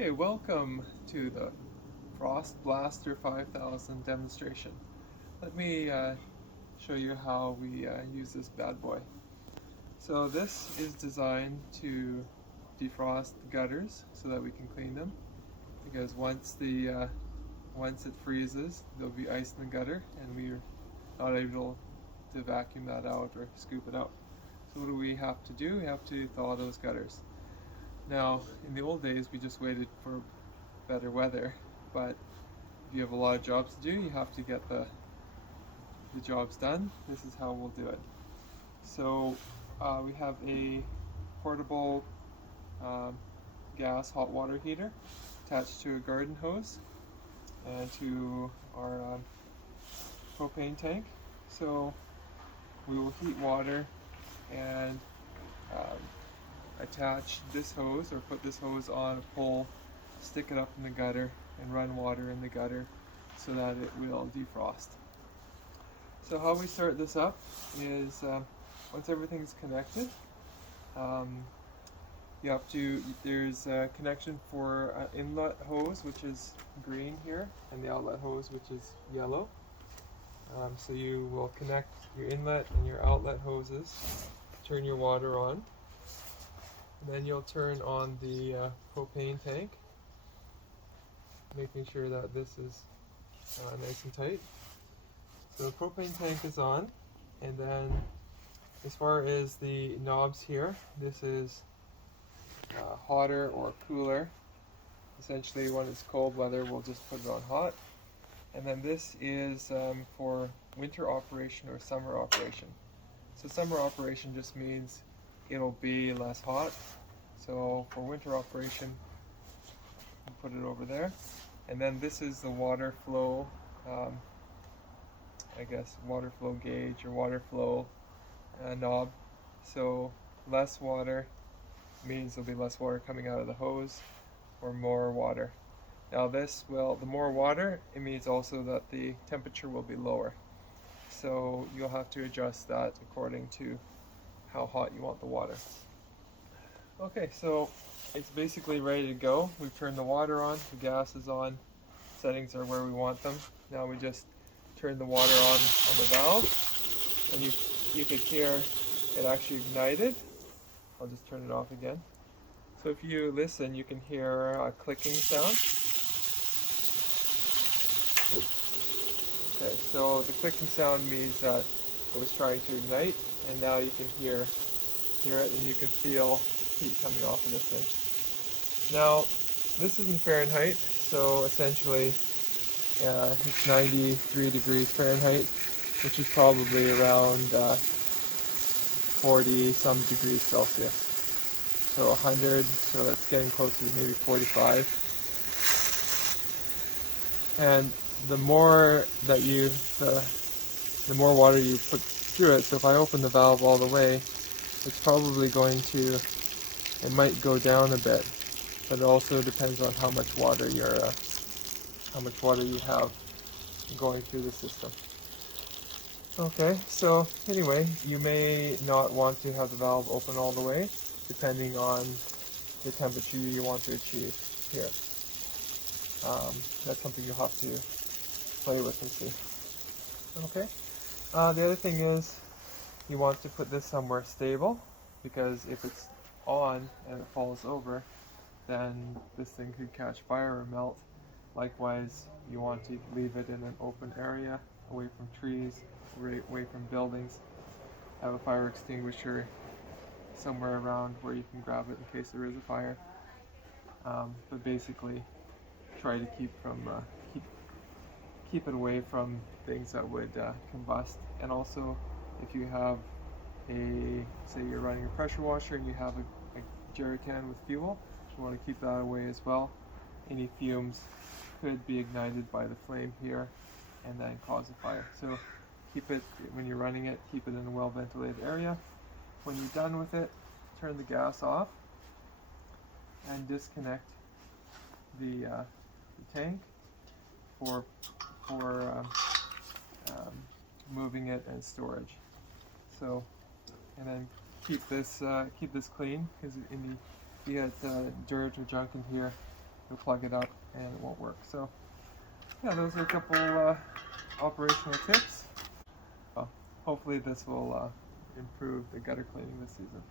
Okay, welcome to the Frost Blaster 5000 demonstration. Let me show you how we use this bad boy. So this is designed to defrost the gutters so that we can clean them, because once it freezes, there'll be ice in the gutter and we're not able to vacuum that out or scoop it out. So what do we have to do? We have to thaw those gutters. Now, in the old days, we just waited for better weather, but if you have a lot of jobs to do, you have to get the jobs done. This is how we'll do it. So we have a portable gas hot water heater attached to a garden hose and to our propane tank. So we will heat water and attach this hose, or put this hose on a pole, stick it up in the gutter and run water in the gutter so that it will defrost. So how we start this up is once everything's connected, there's a connection for an inlet hose, which is green here, and the outlet hose, which is yellow. So you will connect your inlet and your outlet hoses, turn your water on, and then you'll turn on the propane tank, making sure that this is nice and tight. So the propane tank is on, and then as far as the knobs here, this is hotter or cooler. Essentially, when it's cold weather, we'll just put it on hot. And then this is for winter operation or summer operation. So summer operation just means it'll be less hot. So for winter operation, we'll put it over there. And then this is the water flow, water flow gauge or water flow knob. So less water means there'll be less water coming out of the hose, or more water. Now the more water, it means also that the temperature will be lower. So you'll have to adjust that according to how hot you want the water. Okay, so it's basically ready to go. We've turned the water on, the gas is on, settings are where we want them. Now we just turn the water on the valve, and you could hear it actually ignited. I'll just turn it off again. So if you listen, you can hear a clicking sound. Okay, so the clicking sound means that it was trying to ignite, and now you can hear it, and you can feel heat coming off of this thing. Now, this is in Fahrenheit, so essentially it's 93 degrees Fahrenheit, which is probably around 40 some degrees Celsius. So 100, so that's getting close to maybe 45. And the more water you put through it, so if I open the valve all the way, it's probably it might go down a bit, but it also depends on how much water you have going through the system. Okay, so anyway, you may not want to have the valve open all the way, depending on the temperature you want to achieve here. That's something you'll have to play with and see. Okay, the other thing is you want to put this somewhere stable, because if it's on and it falls over, then this thing could catch fire or melt. Likewise, you want to leave it in an open area, away from trees, away from buildings. Have a fire extinguisher somewhere around where you can grab it in case there is a fire. But basically, try to keep it away from things that would combust. And also, if you have say you're running a pressure washer and you have a jerry can with fuel, you want to keep that away as well. Any fumes could be ignited by the flame here and then cause a fire. So keep it, when you're running it, keep it in a well ventilated area. When you're done with it, turn the gas off and disconnect the tank for moving it and storage. So, and then keep this clean, because if you get dirt or junk in here, you'll plug it up and it won't work. So yeah, those are a couple operational tips. Hopefully this will improve the gutter cleaning this season.